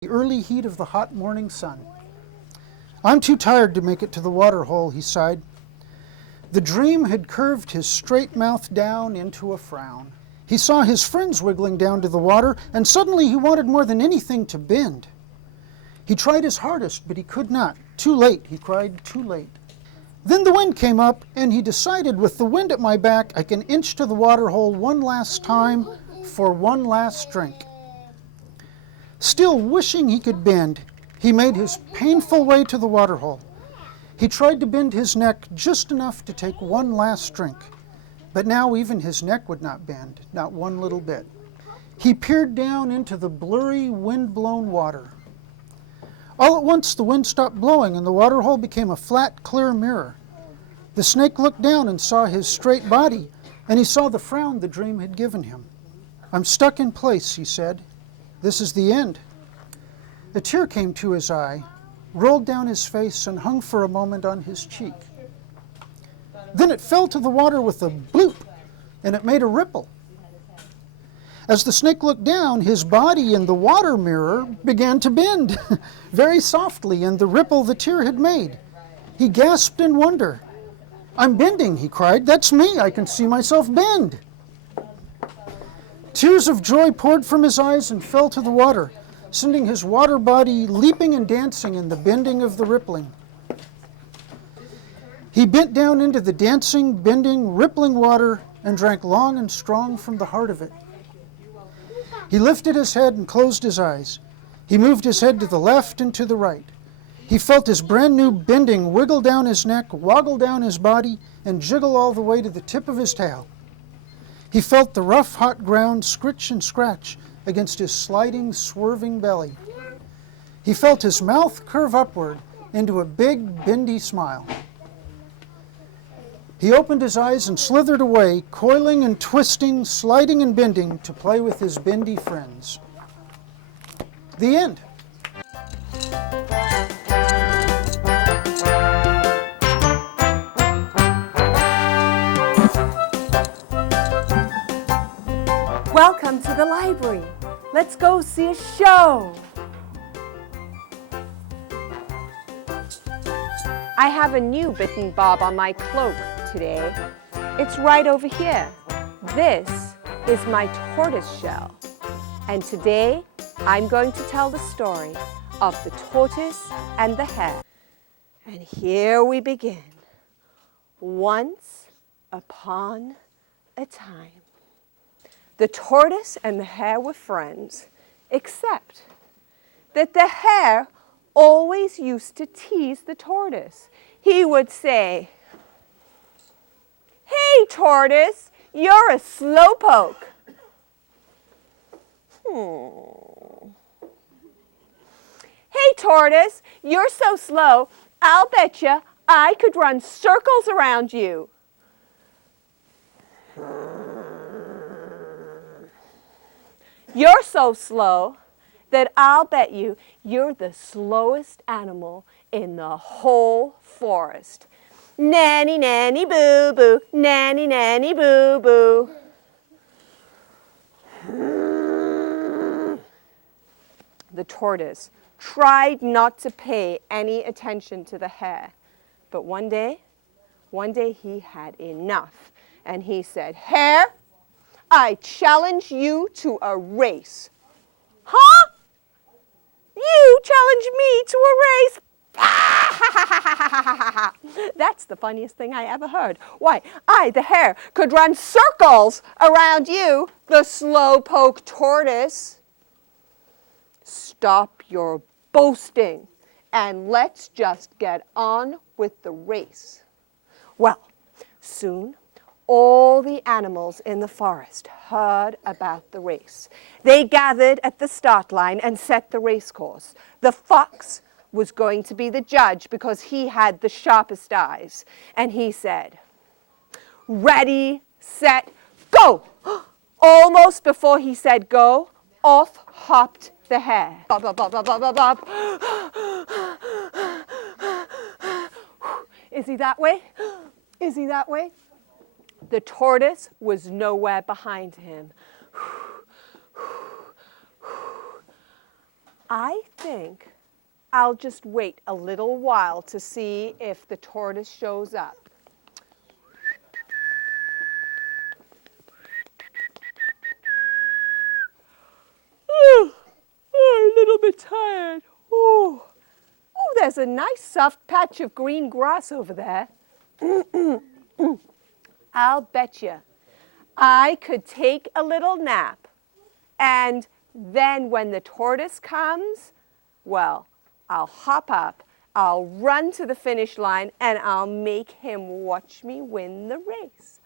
the early heat of the hot morning sun. "I'm too tired to make it to the water hole," he sighed. The dream had curved his straight mouth down into a frown. He saw his friends wiggling down to the water, and suddenly he wanted more than anything to bend. He tried his hardest, but he could not. "Too late," he cried, "too late." Then the wind came up, and he decided, with the wind at my back, I can inch to the water hole one last time for one last drink. Still wishing he could bend, he made his painful way to the water hole. He tried to bend his neck just enough to take one last drink, but now even his neck would not bend, not one little bit. He peered down into the blurry, wind-blown water. All at once the wind stopped blowing and the water hole became a flat, clear mirror. The snake looked down and saw his straight body, and he saw the frown the dream had given him. "I'm stuck in place," he said. "This is the end." A tear came to his eye, rolled down his face, and hung for a moment on his cheek. Then it fell to the water with a bloop, and it made a ripple. As the snake looked down, his body in the water mirror began to bend, very softly, in the ripple the tear had made. He gasped in wonder. "I'm bending," he cried. "That's me. I can see myself bend." Tears of joy poured from his eyes and fell to the water, sending his water body leaping and dancing in the bending of the rippling. He bent down into the dancing, bending, rippling water and drank long and strong from the heart of it. He lifted his head and closed his eyes. He moved his head to the left and to the right. He felt his brand new bending wiggle down his neck, woggle down his body, and jiggle all the way to the tip of his tail. He felt the rough, hot ground scritch and scratch against his sliding, swerving belly. He felt his mouth curve upward into a big, bendy smile. He opened his eyes and slithered away, coiling and twisting, sliding and bending to play with his bendy friends. The end. Welcome to the library. Let's go see a show. I have a new bitten bob on my cloak today. It's right over here. This is my tortoise shell. And today I'm going to tell the story of the tortoise and the hare. And here we begin. Once upon a time, the tortoise and the hare were friends, except that the hare always used to tease the tortoise. He would say, "Hey, tortoise, you're a slowpoke." "Hey, tortoise, you're so slow, I'll bet you I could run circles around you." "You're so slow that I'll bet you're the slowest animal in the whole forest. Nanny, nanny, boo-boo, nanny, nanny, boo-boo." The tortoise tried not to pay any attention to the hare, but one day he had enough, and he said, "Hare, I challenge you to a race." "Huh? You challenge me to a race?" That's the funniest thing I ever heard. "Why, I, the hare, could run circles around you, the slowpoke tortoise." "Stop your boasting and let's just get on with the race." Well, soon all the animals in the forest heard about the race. They gathered at the start line and set the race course. The fox was going to be the judge because he had the sharpest eyes. And he said, "Ready, set, go!" Almost before he said go, off hopped the hare. Bop, bop, bop, bop, bop, bop. Is he that way? Is he that way? The tortoise was nowhere behind him. I think I'll just wait a little while to see if the tortoise shows up. I'm a little bit tired. Oh, there's a nice soft patch of green grass over there. I'll bet you I could take a little nap. And then when the tortoise comes, well, I'll hop up, I'll run to the finish line, and I'll make him watch me win the race.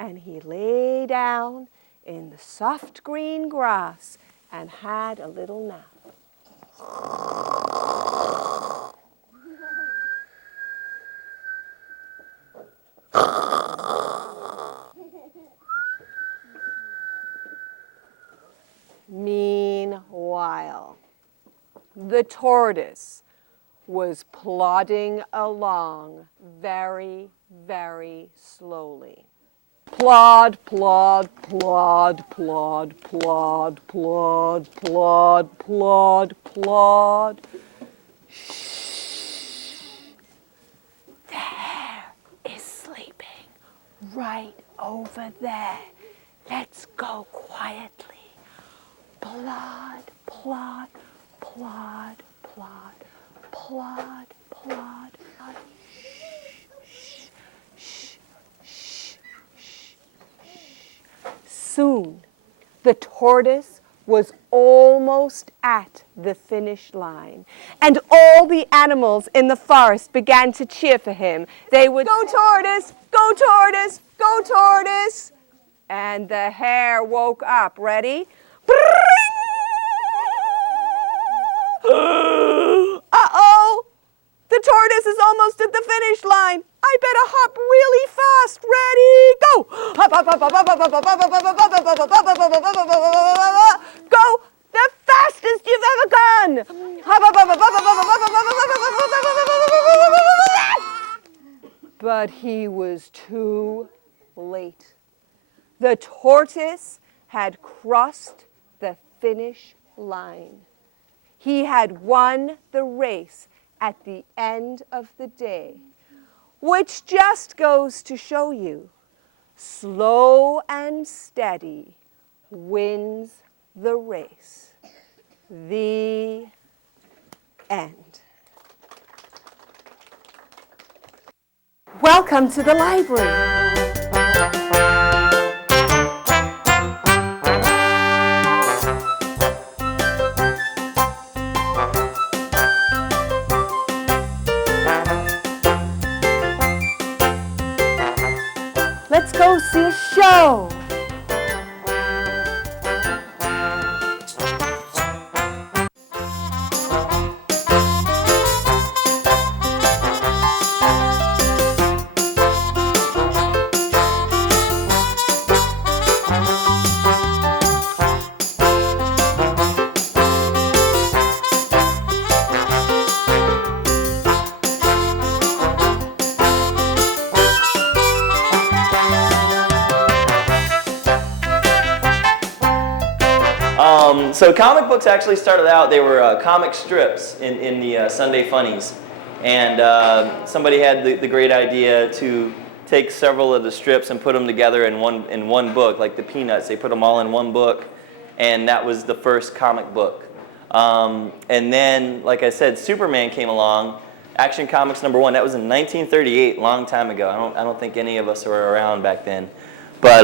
And he lay down in the soft green grass and had a little nap. Meanwhile, the tortoise was plodding along very, very slowly. Plod, plod, plod, plod, plod, plod, plod, plod, plod. Shh. There is sleeping right over there. Let's go quietly. Plod, plod, plod, plod, plod, plod, plod. Shh, shh, shh, shh, shh. Soon, the tortoise was almost at the finish line, and all the animals in the forest began to cheer for him. They would, "Go tortoise, go tortoise, go tortoise." And the hare woke up. Ready? Uh-oh! The tortoise is almost at the finish line. I better hop really fast. Ready? Go! Hop, hop, hop, hop, hop, hop, hop, hop, hop, hop, hop, hop, hop, hop, hop. Go the fastest you've ever gone. Hop, hop, hop, hop, hop, hop, hop, hop, hop. But he was too late. The tortoise had crossed the finish line. He had won the race at the end of the day, which just goes to show you, slow and steady wins the race. The end. Welcome to the library. Let's go see a show. So comic books actually started out, they were comic strips in the Sunday Funnies. And somebody had the great idea to take several of the strips and put them together in one book, like the Peanuts. They put them all in one book, and that was the first comic book. And then, like I said, Superman came along, Action Comics #1. That was in 1938, long time ago. I don't think any of us were around back then. But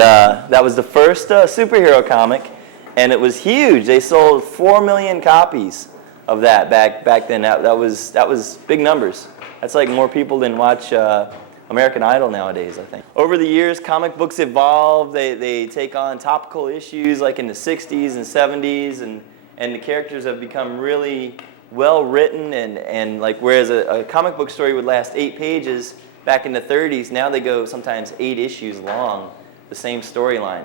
that was the first superhero comic. And it was huge. They sold 4 million copies of that back then. That was big numbers. That's like more people than watch American Idol nowadays, I think. Over the years, comic books evolve. They take on topical issues like in the 60s and 70s, and the characters have become really well written. And like whereas a comic book story would last 8 pages back in the 30s, now they go sometimes 8 issues long, the same storyline.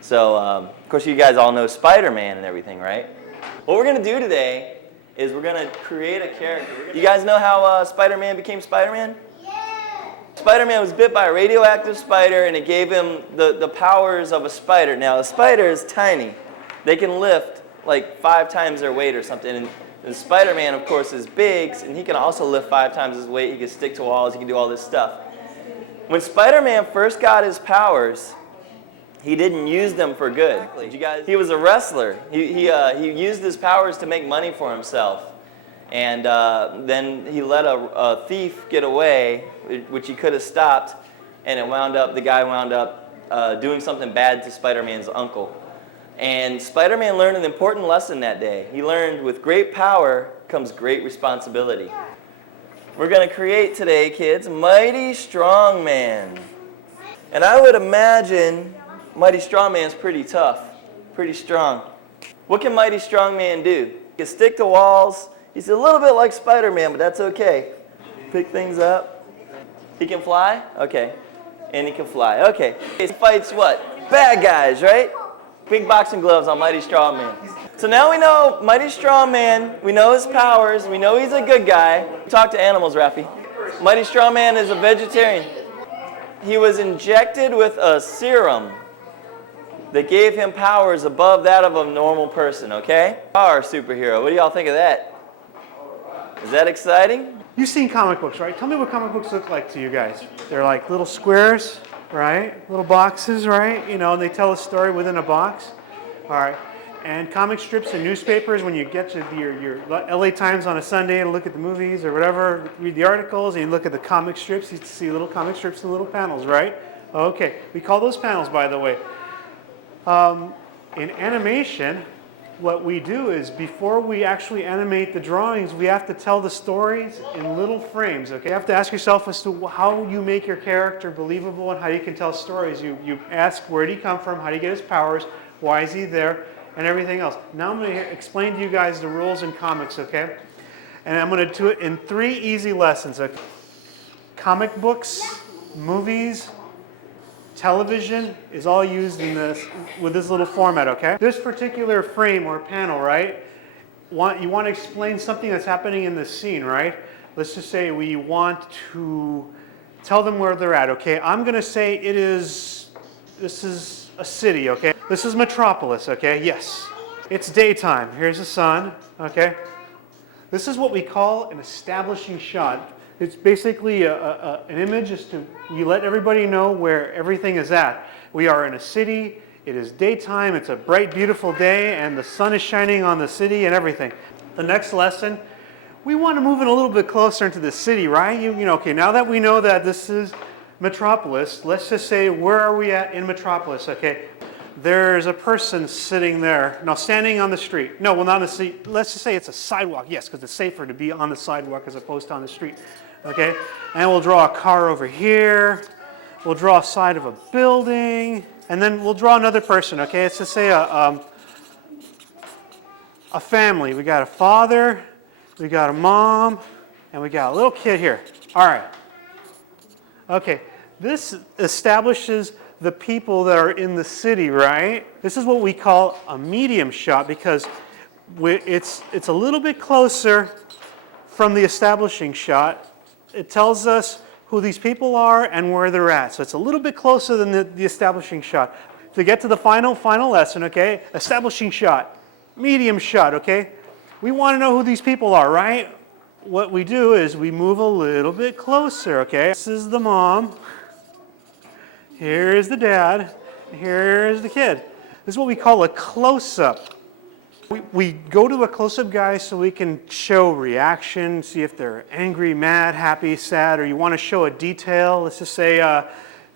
So, of course, you guys all know Spider-Man and everything, right? What we're going to do today is we're going to create a character. You guys know how Spider-Man became Spider-Man? Yeah! Spider-Man was bit by a radioactive spider, and it gave him the powers of a spider. Now, a spider is tiny. They can lift like 5 times their weight or something. And Spider-Man, of course, is big, and he can also lift 5 times his weight. He can stick to walls. He can do all this stuff. When Spider-Man first got his powers, he didn't use them for good. He was a wrestler. He used his powers to make money for himself. And then he let a thief get away, which he could have stopped, and the guy wound up doing something bad to Spider-Man's uncle. And Spider-Man learned an important lesson that day. He learned with great power comes great responsibility. We're going to create today, kids, Mighty Strong Man. And I would imagine Mighty Strong Man's pretty tough, pretty strong. What can Mighty Strong Man do? He can stick to walls. He's a little bit like Spider-Man, but that's okay. Pick things up. He can fly? Okay. And he can fly. Okay. He fights what? Bad guys, right? Big boxing gloves on Mighty Strong Man. So now we know Mighty Strong Man, we know his powers, we know he's a good guy. Talk to animals, Rafi. Mighty Strong Man is a vegetarian. He was injected with a serum that gave him powers above that of a normal person, okay? Our superhero. What do y'all think of that? Is that exciting? You've seen comic books, right? Tell me what comic books look like to you guys. They're like little squares, right? Little boxes, right? You know, and they tell a story within a box. All right. And comic strips and newspapers, when you get to your LA Times on a Sunday to look at the movies or whatever, read the articles, and you look at the comic strips, you see little comic strips and little panels, right? Okay. We call those panels, by the way. In animation, what we do is before we actually animate the drawings, we have to tell the stories in little frames, okay? You have to ask yourself as to how you make your character believable and how you can tell stories. You ask, where did he come from? How did he get his powers? Why is he there? And everything else. Now I'm going to explain to you guys the rules in comics, okay? And I'm going to do it in 3 easy lessons, okay? Comic books, movies, television is all used in this with this little format, okay? This particular frame or panel, right? You want to explain something that's happening in this scene, right? Let's just say we want to tell them where they're at, okay? I'm going to say this is a city, okay? This is Metropolis, okay? Yes. It's daytime. Here's the sun, okay? This is what we call an establishing shot. It's basically an image is to you let everybody know where everything is at. We are in a city. It is daytime. It's a bright, beautiful day, and the sun is shining on the city and everything. The next lesson, we want to move it a little bit closer into the city, right? You know, okay, now that we know that this is Metropolis, let's just say, where are we at in Metropolis, okay? There's a person sitting there, now standing on the street. No, well, not on the street. Let's just say it's a sidewalk, yes, because it's safer to be on the sidewalk as opposed to on the street, okay? And we'll draw a car over here. We'll draw a side of a building, and then we'll draw another person, okay? Let's just say a family. We got a father, we got a mom, and we got a little kid here. All right. Okay, this establishes the people that are in the city, right? This is what we call a medium shot because it's a little bit closer from the establishing shot. It tells us who these people are and where they're at. So it's a little bit closer than the establishing shot. To get to the final lesson, okay? Establishing shot, medium shot, okay? We want to know who these people are, right? What we do is we move a little bit closer, okay? This is the mom. Here's the dad. Here's the kid. This is what we call a close-up. We go to a close-up guy so we can show reaction, see if they're angry, mad, happy, sad, or you want to show a detail. Let's just say,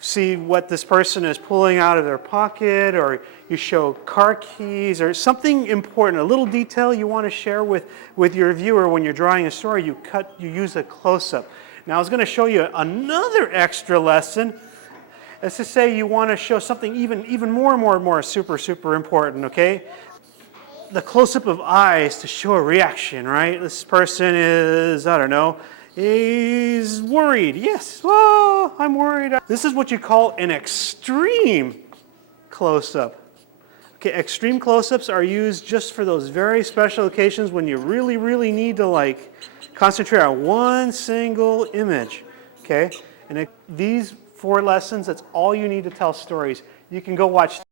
see what this person is pulling out of their pocket, or you show car keys, or something important, a little detail you want to share with your viewer when you're drawing a story. You use a close-up. Now I was going to show you another extra lesson. Let's just say you want to show something even more super important, okay? The close-up of eyes to show a reaction, right? This person is, I don't know, he's worried. Yes, oh, I'm worried. This is what you call an extreme close-up. Okay, extreme close-ups are used just for those very special occasions when you really need to like concentrate on one single image, okay? And these 4 lessons, that's all you need to tell stories. You can go watch